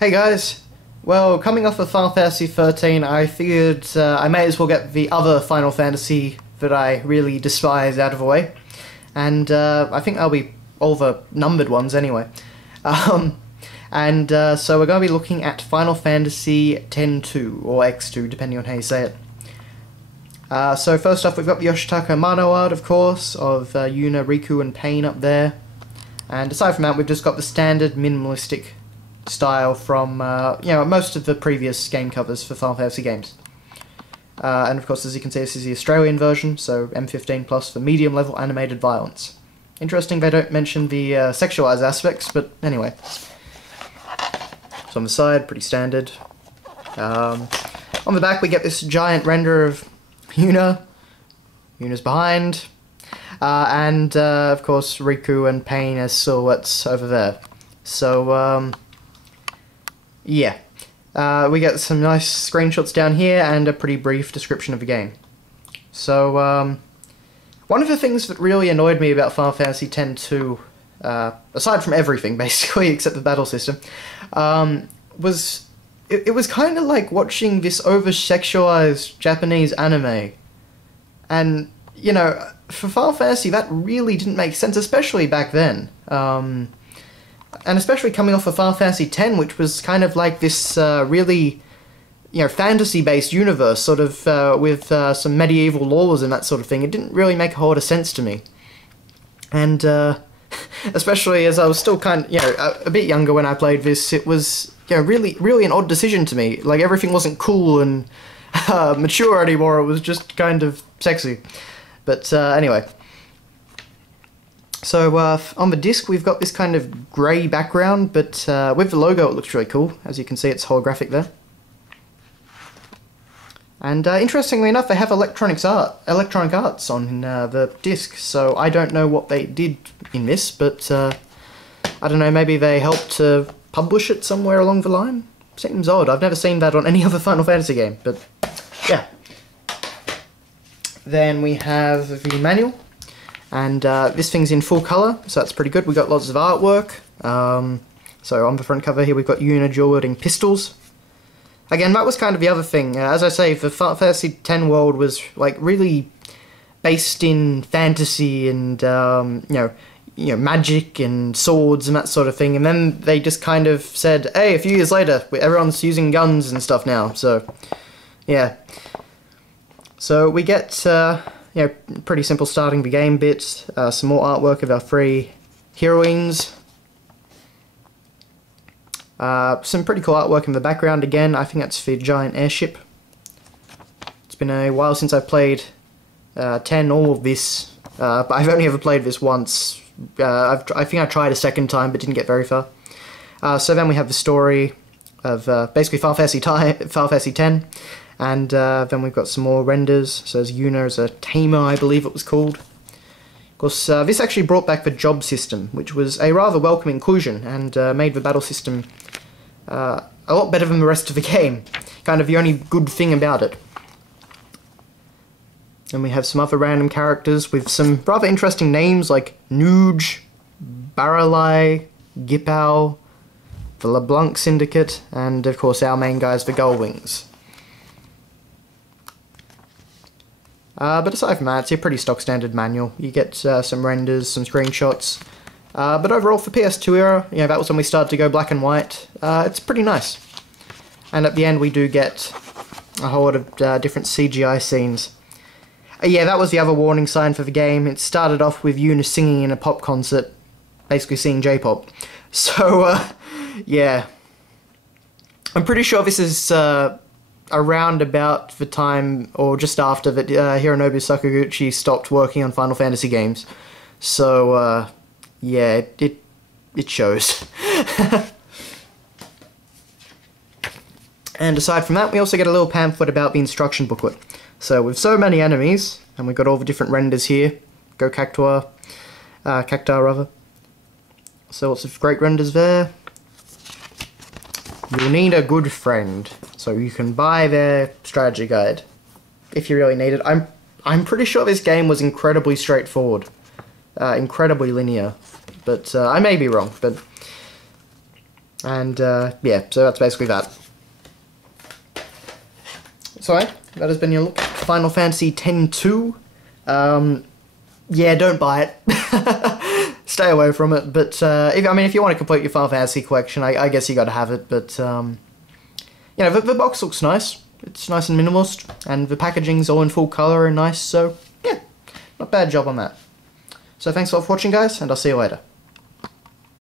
Hey guys! Well, coming off of Final Fantasy XIII, I figured I may as well get the other Final Fantasy that I really despise out of the way. And I think that'll be all the numbered ones anyway. So we're going to be looking at Final Fantasy X-2, or X2, depending on how you say it. So first off, we've got the Yoshitaka Amano art, of course, of Yuna, Riku, and Pain up there. And aside from that, we've just got the standard minimalistic style from most of the previous game covers for Final Fantasy games. And of course, as you can see, this is the Australian version, so M15 plus for medium level animated violence. Interesting they don't mention the sexualized aspects, but anyway. So on the side, pretty standard. On the back we get this giant render of Yuna. Yuna's behind. And of course Riku and Pain as silhouettes over there. So yeah. We get some nice screenshots down here and a pretty brief description of the game. So one of the things that really annoyed me about Final Fantasy X-2, aside from everything basically except the battle system, was it was kind of like watching this over-sexualized Japanese anime. And, you know, for Final Fantasy that really didn't make sense, especially back then. And especially coming off of Final Fantasy X, which was kind of like this really, fantasy-based universe, sort of with some medieval laws and that sort of thing. It didn't really make a whole lot of sense to me. And especially as I was still a bit younger when I played this, it was really an odd decision to me. Like, everything wasn't cool and mature anymore. It was just kind of sexy. But anyway. So on the disc we've got this kind of grey background, but with the logo it looks really cool. As you can see, it's holographic there. And interestingly enough, they have electronic arts on the disc, so I don't know what they did in this, but I don't know, maybe they helped to publish it somewhere along the line? Seems odd. I've never seen that on any other Final Fantasy game, but yeah. Then we have the manual. And this thing's in full colour, so that's pretty good. We've got lots of artwork. So on the front cover here we've got Yuna dual-wielding pistols. Again, that was kind of the other thing. As I say, the Final Fantasy X world was like really based in fantasy and magic and swords and that sort of thing. And then they just kind of said, hey, a few years later, everyone's using guns and stuff now. So yeah. So we get pretty simple starting the game bit, some more artwork of our three heroines. Some pretty cool artwork in the background again. I think that's the giant airship. It's been a while since I've played 10 or this, but I've only ever played this once. I think I tried a second time but didn't get very far. So then we have the story of basically Final Fantasy X. And then we've got some more renders. So there's Yuna as a tamer, I believe it was called. Of course, this actually brought back the job system, which was a rather welcome inclusion, and made the battle system a lot better than the rest of the game. Kind of the only good thing about it. And we have some other random characters with some rather interesting names like Nuge, Baralai, Gipao, the LeBlanc Syndicate, and of course our main guys, the Gullwings. But aside from that, it's a pretty stock standard manual. You get some renders, some screenshots. But overall, for PS2 era, that was when we started to go black and white. It's pretty nice. And at the end, we do get a whole lot of different CGI scenes. Yeah, that was the other warning sign for the game. It started off with Yuna singing in a pop concert, basically singing J-pop. So, yeah. I'm pretty sure this is around about the time, or just after, that Hironobu Sakaguchi stopped working on Final Fantasy games. So, yeah, it shows. And aside from that, we also get a little pamphlet about the instruction booklet. So, with so many enemies, and we've got all the different renders here, Cactuar rather. So lots of great renders there. You'll need a good friend, so you can buy their strategy guide if you really need it. I'm pretty sure this game was incredibly straightforward, incredibly linear, but I may be wrong. But And yeah, so that's basically that. So that has been your look at Final Fantasy X-2. Yeah, don't buy it. Stay away from it. But if you want to complete your Final Fantasy collection, I guess you got to have it. But you know, the box looks nice. It's nice and minimalist, and the packaging's all in full color and nice. So yeah, not bad job on that. So thanks a lot for watching, guys, and I'll see you later.